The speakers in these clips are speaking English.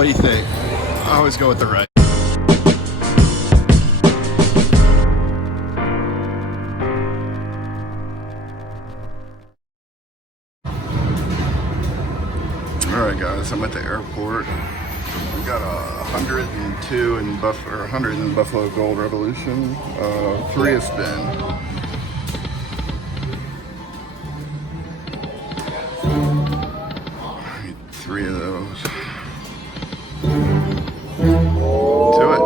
What do you think? I always go with the right. Alright guys, I'm at the airport. We got 102 in 100 in Buffalo Gold Revolution. 3 a spin. Need 3 of those. Do it.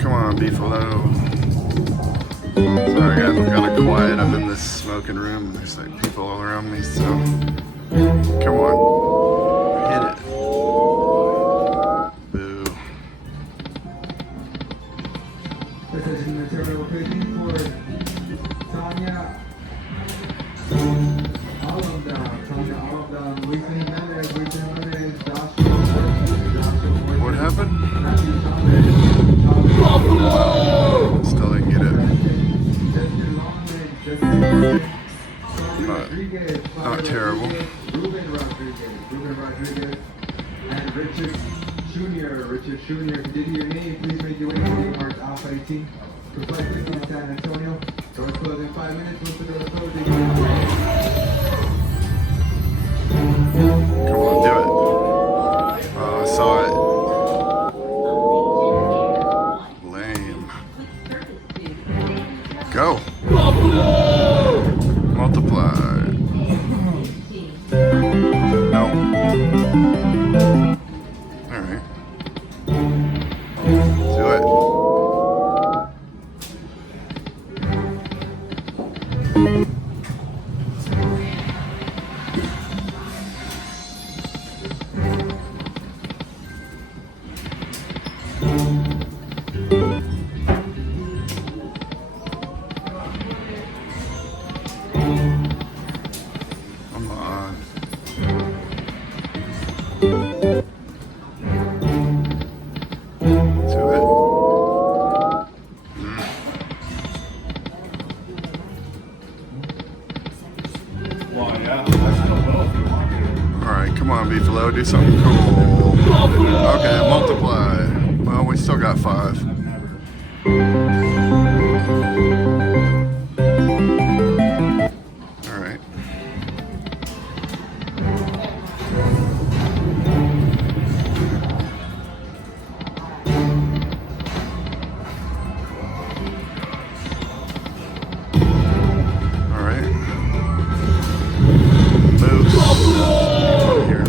Come on, Beefalo. Sorry guys, I'm kind of quiet. I'm in this smoking room and there's like people all around me, so come on. Hit it. Boo. This is in the terminal 15 for Tanya. All of them, Tanya, all of them. Weekly Mondays, Joshua. What happened? Still didn't get it. Not terrible. Ruben Rodriguez, and Richard Jr. Did your name? Please make your way to the Mark Alpha 18. To flight 15 to San Antonio. Doors close in 5 minutes. Once the doors close, Come on, do it. Oh, I saw it. Lame. Go. Multiply. No. Alright. Do it. Come on. Do it. Alright, come on, Beefalo, do something cool. Okay, multiply. Well, we still got 5. Alright. Alright. Moose. Here.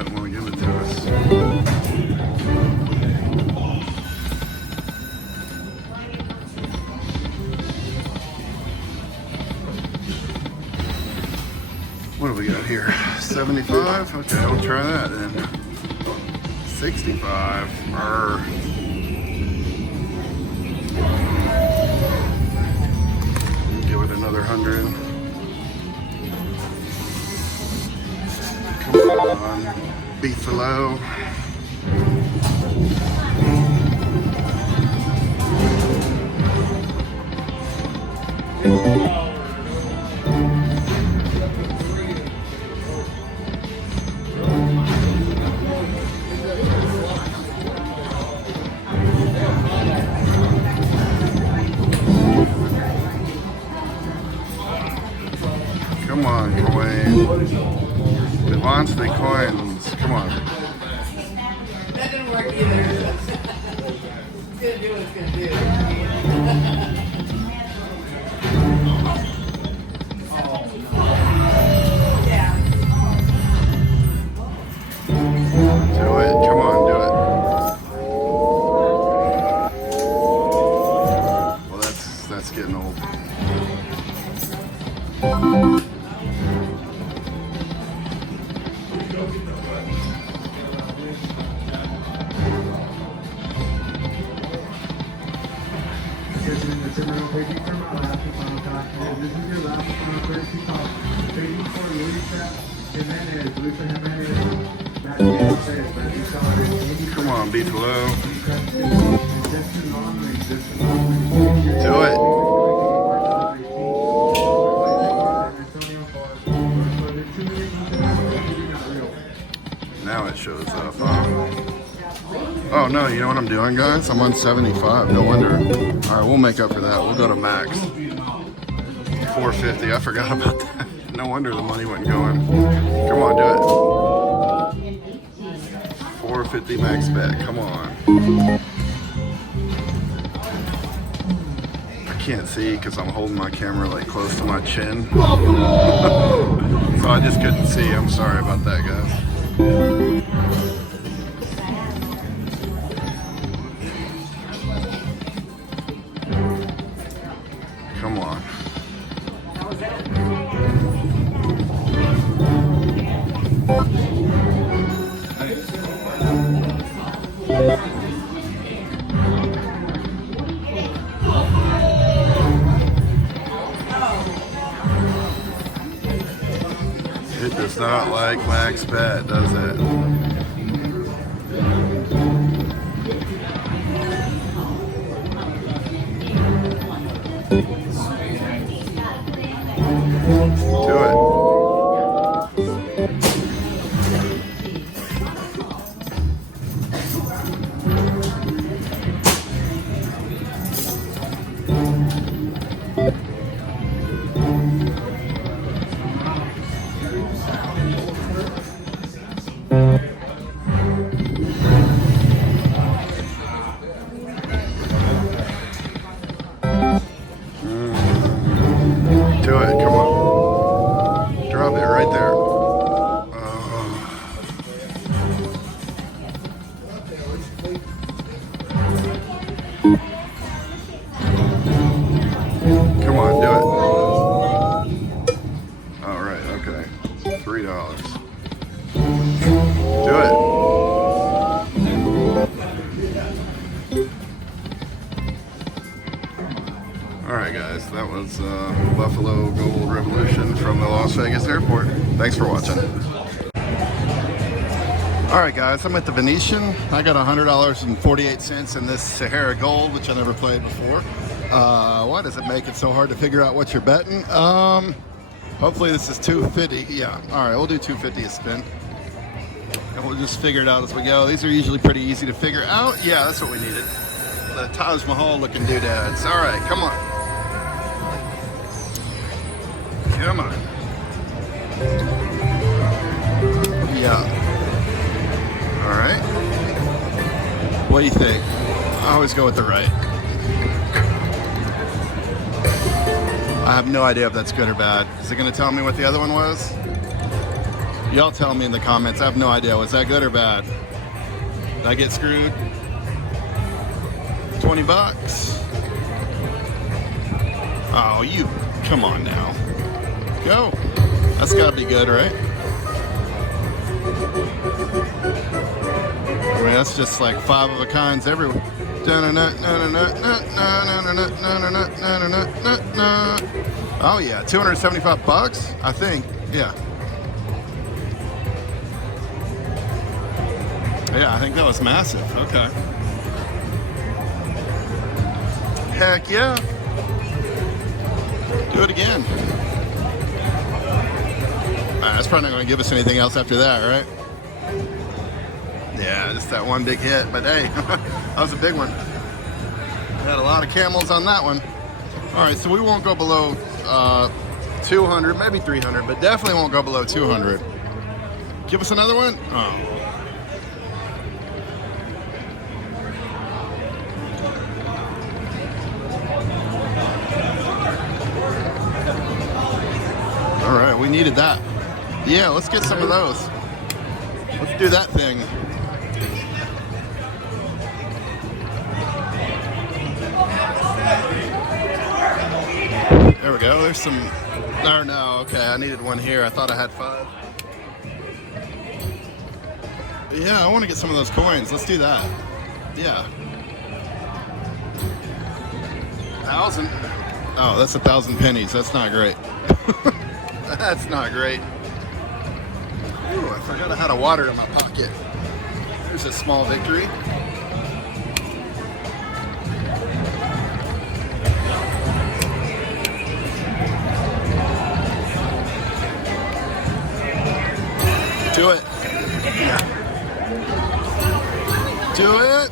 doesn't want to give it to us. What do we got here? 75? Okay, I'll try that then. 65. Give it another 100. Come on. Beefalo. Come on, coin. It wants the coins. Come on. That didn't work either. It's gonna do what it's gonna do. Yeah. Do it. Come on, do it. Well, that's getting old. This is your last final courtesy call. Trading for Luisa Jimenez. Luisa Jimenez. Come on, Beefalo. Just a long way. Do it. Now it shows up. Oh no, you know what I'm doing, guys? I'm on 75. No wonder. All right, we'll make up for that. We'll go to max. 450. I forgot about that. No wonder the money wasn't going. Come on, do it. 450 max bet. Come on. I can't see because I'm holding my camera like close to my chin. So I just couldn't see. I'm sorry about that, guys. Come on. It does not like max bet, does it? Do it. Do it, come on. Drop it right there. Come on, do it. All right, okay. $3. Do it. All right, guys, that was Buffalo Gold Revolution from the Las Vegas airport. Thanks for watching. All right, guys, I'm at the Venetian. I got $100.48 in this Saharah Gold, which I never played before. Why does it make it so hard to figure out what you're betting? Hopefully this is 250. Yeah, all right, we'll do 250 a spin. And we'll just figure it out as we go. These are usually pretty easy to figure out. Yeah, that's what we needed. The Taj Mahal looking doodads. All right, come on. Come on. Yeah. All right. What do you think? I always go with the right. I have no idea if that's good or bad. Is it going to tell me what the other one was? Y'all tell me in the comments. I have no idea. Was that good or bad? Did I get screwed? 20 bucks. Oh, you, come on now. Go. That's gotta be good, right? I mean, that's just like 5 of a kinds everywhere. Oh yeah, 275 bucks, I think. Yeah. Yeah, I think that was massive. Okay. Heck yeah. Do it again. That's probably not going to give us anything else after that, right? Yeah, just that one big hit. But hey, that was a big one. Had a lot of camels on that one. All right, so we won't go below 200, maybe 300, but definitely won't go below 200. Give us another one. Oh. All right, we needed that. Yeah, let's get some of those. Let's do that thing. There we go. There's some. Oh no. Okay, I needed one here. I thought I had 5. Yeah, I want to get some of those coins. Let's do that. Yeah. 1,000. Oh, that's 1,000 pennies. That's not great. That's not great. Ooh, I forgot I had a water in my pocket. There's a small victory. Do it. Yeah. Do it.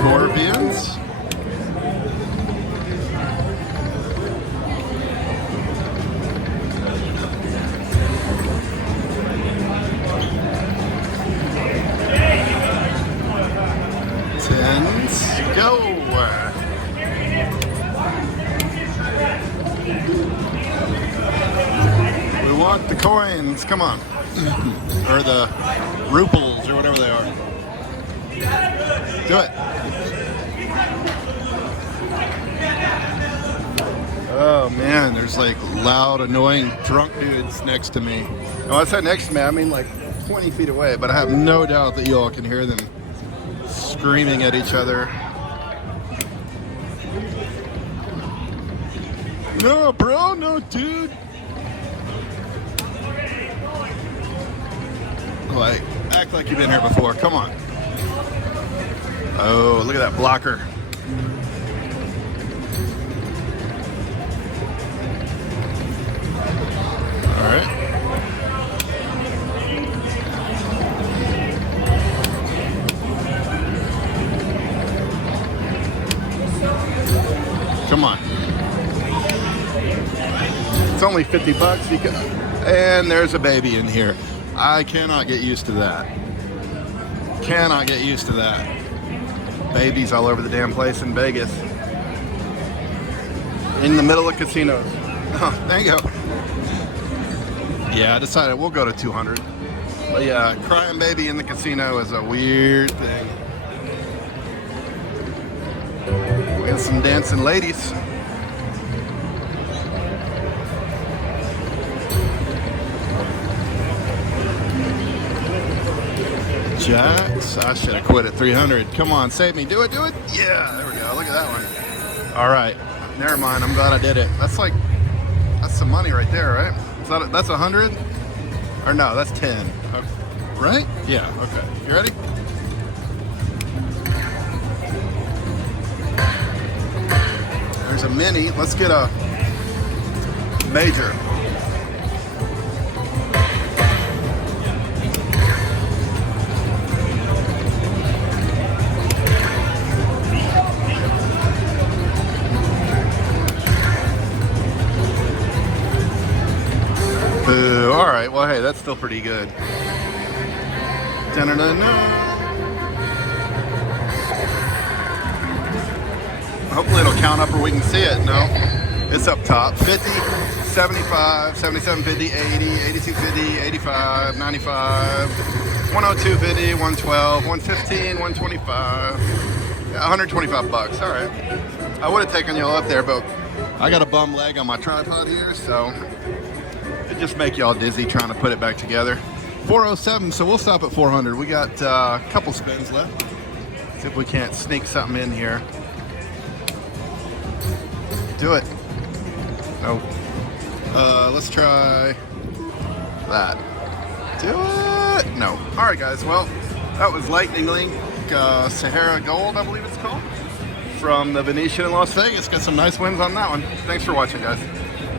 Scorpions. Tens. Go. We want the coins. Come on. Or the ruples or whatever they are. Do it. Oh man, there's like loud, annoying, drunk dudes next to me. No, I said next to me, I mean like 20 feet away, but I have no doubt that you all can hear them screaming at each other. No, bro, no, dude. Like, act like you've been here before. Come on. Oh, look at that blocker. All right. Come on. It's only 50 bucks. You can, and there's a baby in here. I cannot get used to that. Cannot get used to that. Babies all over the damn place in Vegas. In the middle of casinos. Oh, there you go. Yeah, I decided we'll go to 200. But yeah, crying baby in the casino is a weird thing. We got some dancing ladies. Jacks. I should have quit at 300. Come on, save me. Do it, do it. Yeah, there we go. Look at that one. All right. Never mind. I'm glad I did it. That's some money right there, right? That's 100? Or no, that's 10. Okay. Right? Yeah, okay. You ready? There's a mini. Let's get a major. All right, well, hey, that's still pretty good. Hopefully it'll count up or we can see it. No, it's up top. 50, 75, 77, 50, 80, 82, 50, 85, 95, 102, 50, 112, 115, 125. Yeah, 125 bucks. All right. I would have taken y'all up there, but I got a bum leg on my tripod here, so it just make y'all dizzy trying to put it back together. 407, so we'll stop at 400. We got a couple spins left. See if we can't sneak something in here. Do it. No. Let's try that. Do it. No. All right, guys. Well, that was Lightning Link Saharah Gold, I believe it's called, from the Venetian in Las Vegas. Got some nice wins on that one. Thanks for watching, guys.